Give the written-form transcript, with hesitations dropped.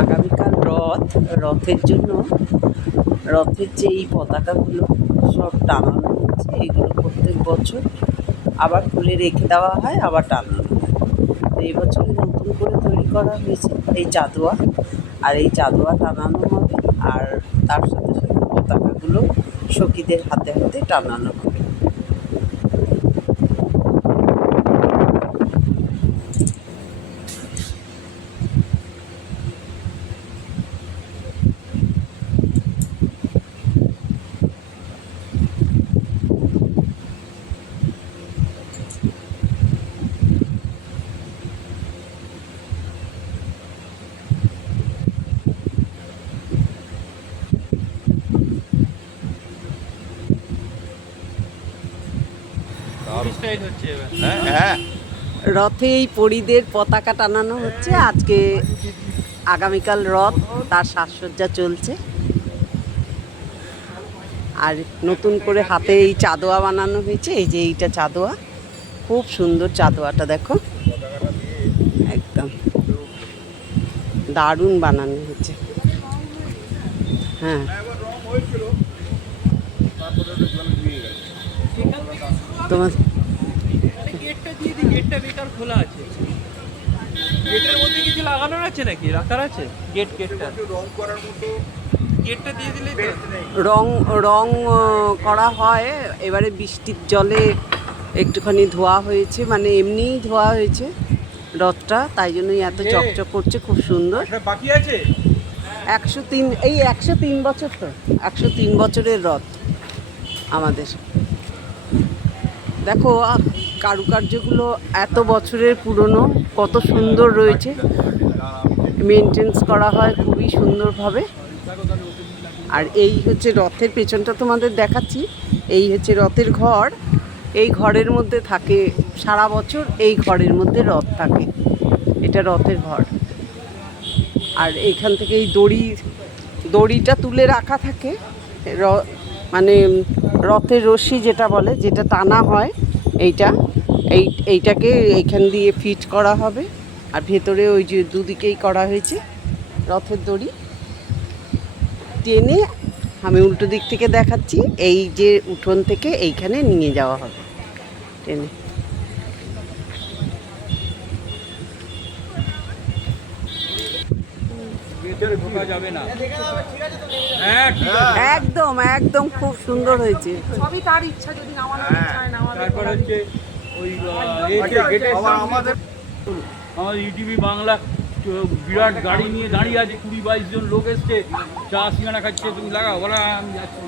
আগামীকাল রথের জন্য রথের যে এই পতাকাগুলো সব টানানো হচ্ছে। এগুলো প্রত্যেক বছর আবার খুলে রেখে দেওয়া হয়, আবার টানানো হয়। তো এই বছরে নতুন করে তৈরি করা হয়েছে এই চাঁদোয়া, আর এই চাঁদোয়া টানানো হবে, আর তার সাথে সাথে পতাকাগুলো সখীদের হাতে হাতে টানানো হবে। রথে এই পরীদের পতাকা টানানো হচ্ছে। আজকে আগামীকাল রথ, তার সাজসজ্জা চলছে। আর নতুন করে হাতে এই চাঁদোয়া বানানো হয়েছে। এই যে এইটা চাঁদোয়া, খুব সুন্দর চাঁদোয়াটা, দেখো একদম দারুণ বানানো হয়েছে। হ্যাঁ, তোমার গেটটা দিয়ে দিই, গেটটা বেকার খোলা আছে। গেটের মধ্যে কিছু লাগানোর আছে নাকি, রাখার আছে? গেটটা রং করার মতো গেটটা দিয়ে দিলে রং করা হয়। এবারে বৃষ্টির জলে একটুখানি ধোয়া হয়েছে, মানে এমনিই ধোয়া হয়েছে রথটা, তাই জন্যই এত চকচক করছে, খুব সুন্দর। বাকি আছে 103 বছর, তো 103 বছরের রথ আমাদের। দেখো কারুকার্যগুলো এত বছরের পুরনো, কত সুন্দর রয়েছে, মেনটেন্স করা হয় খুবই সুন্দরভাবে। আর এই হচ্ছে রথের পেছনটা তোমাদের দেখাচ্ছি। এই হচ্ছে রথের ঘর। এই ঘরের মধ্যে থাকে সারা বছর, এই ঘরের মধ্যে রথ থাকে। এটা রথের ঘর। আর এইখান থেকে এই দড়িটা তুলে রাখা থাকে, মানে রথের রশ্মি যেটা বলে, যেটা টানা হয়, এইটাকে এইখান দিয়ে ফিট করা হবে। আর ভেতরে ওই যে দুদিকেই করা হয়েছে রথের দড়ি টেনে, আমি উল্টো দিক থেকে দেখাচ্ছি, এই যে উঠোন থেকে এইখানে নিয়ে যাওয়া হবে টেনে। যাবে না, একদম একদম খুব সুন্দর হয়েছে। সবই তার ইচ্ছা, যদি নামানোর ইচ্ছা হয় নামাবে। তারপর হচ্ছে ওই আমাদের ইটিভি বাংলা বিরাট গাড়ি নিয়ে দাঁড়িয়ে আছে, 20-22 জন লোক এসছে, চা সিঙ্গারা খাচ্ছে। তুমি লাগাও, বলা আমি যাচ্ছি।